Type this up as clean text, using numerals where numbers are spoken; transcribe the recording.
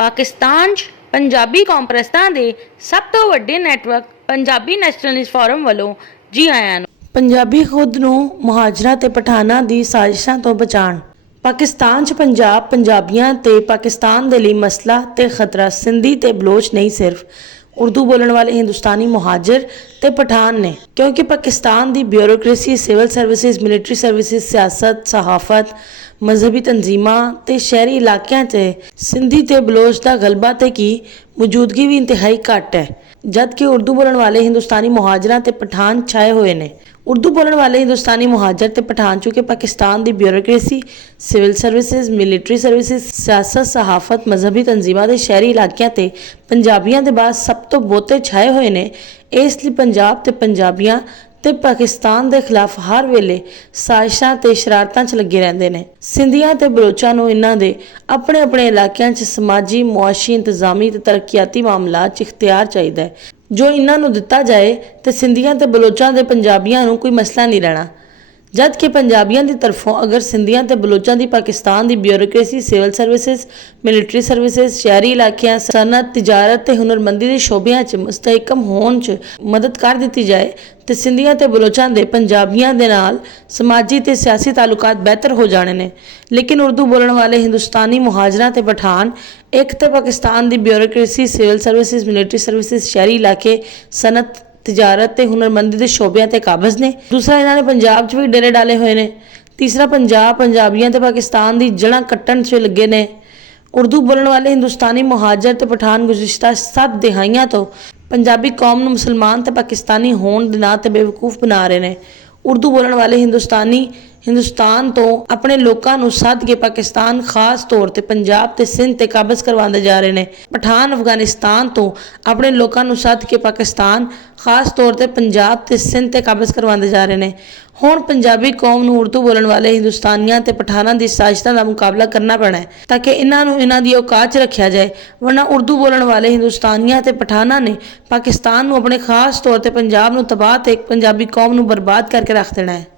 ਪਾਕਿਸਤਾਨ 'ਚ ਪੰਜਾਬੀ ਕਾਨਫਰੰਸਾਂ ਦੇ ਸਭ ਤੋਂ ਵੱਡੇ ਨੈਟਵਰਕ ਪੰਜਾਬੀ ਨੈਸ਼ਨਲਿਸਟ ਫੋਰਮ ਵੱਲੋਂ ਜੀ ਆਇਆਂ ਨੂੰ। ਪੰਜਾਬੀ ਖੁਦ ਨੂੰ ਮੁਹਾਜਰਾਂ ਤੇ ਪਠਾਨਾਂ ਦੀ ਸਾਜ਼ਿਸ਼ਾਂ ਤੋਂ ਬਚਾਉਣ। ਪਾਕਿਸਤਾਨ 'ਚ ਪੰਜਾਬ, ਪੰਜਾਬੀਆਂ ਤੇ ਪਾਕਿਸਤਾਨ ਦੇ ਲਈ ਮਸਲਾ ਤੇ ਖਤਰਾ ਸਿੰਧੀ ਤੇ ਬਲੋਚ ਨਹੀਂ, ਸਿਰਫ उर्दू बोलने वाले हिंदुस्तानी मुहाजिर ते पठान ने, क्योंकि पाकिस्तान की bureaucracy, civil services, military services, सियासत, सहाफत, मजहबी तंजीमां ते शहरी इलाकों से सिंधी ते बलोच का गलबा ते की मौजूदगी भी इंतहाई घट है, जबकि उर्दू बोलने वाले हिंदुस्तानी मुहाजिर ते पठान छाए हुए ने। उर्दू बोलने वाले हिंदुस्तानी मुहाजिर ते पठान चूँकि पाकिस्तान की bureaucracy, civil services, military services, सियासत, सहाफत, मजहबी तंजीमां के शहरी इलाकों से पंजाबियों के बाद सब तो बहुते छाए हुए ने, इसलिए पंजाब ते पंजाबियों ते पाकिस्तान के खिलाफ हर वेले साजिशां ते शरारतां च लगे रहंदे ने। सिंधियां ते बलोचां नूं इन्हां दे अपने अपने इलाकों च समाजी, मुआशी, इंतजामी ते तरक्याती मामलात च इख्तियार चाहिदा है, जो इन्हां नूं दिता जाए तो सिंधियां ते बलोचां दे पंजाबियां नूं कोई मसला नहीं रहना। जबकि पंजाबियों की तरफों अगर सिंधियां ते बलोचां की पाकिस्तान की bureaucracy, civil services, military services, शहरी इलाकों, सनत, तिजारत ते हुनरमंदी के शोबियां च मुस्तहकम होने च मदद कर दी जाए तो सिंधियां ते बलोचां दे पंजाबियों दे नाल समाजी ते सियासी तालुकात बेहतर हो जाने ने। लेकिन उर्दू बोलने वाले हिंदुस्तानी मुहाजिर ते पठान एक तो पाकिस्तान की bureaucracy, civil services, military services, शहरी इलाके, सनत, तिजारत ते हुनरमंदी के शोबियां ते काबज ने। दूसरा, इन्होंने पंजाब च भी डेरे डाले हुए ने। तीसरा, पंजाब पंजाबियों ते पाकिस्तान की जड़ां कट्टण च लगे ने। उर्दू बोलने वाले हिंदुस्तानी मुहाजिर ते पठान गुज़िश्ता 7 दिहाइयां तो पंजाबी कौम नूं मुसलमान ते पाकिस्तानी होने दे नां ते बेवकूफ़ बना रहे ने। उर्दू बोलने वाले हिंदुस्तानी हिंदुस्तान तो अपने लोगों को सद के पाकिस्तान, खास तौर पर पंजाब ते सिंध ते काबज करवाते जा रहे हैं। पठान अफगानिस्तान तो अपने लोगों को सद के पाकिस्तान, खास तौर पर पंजाब ते सिंध ते काबज करवाते जा रहे हैं। हुण पंजाबी कौम नूं उर्दू बोलने वाले हिंदुस्तानियों ते पठानों की साजिशों का मुकाबला करना पैना है ताकि इन्हां दी औकात च रखा जाए, वरना उर्दू बोलने वाले हिंदुस्तानियों ते पठानों ने पाकिस्तान नूं अपने खास तौर पर पंजाब नूं तबाह ते पंजाबी कौम नूं बर्बाद करके रख देना है।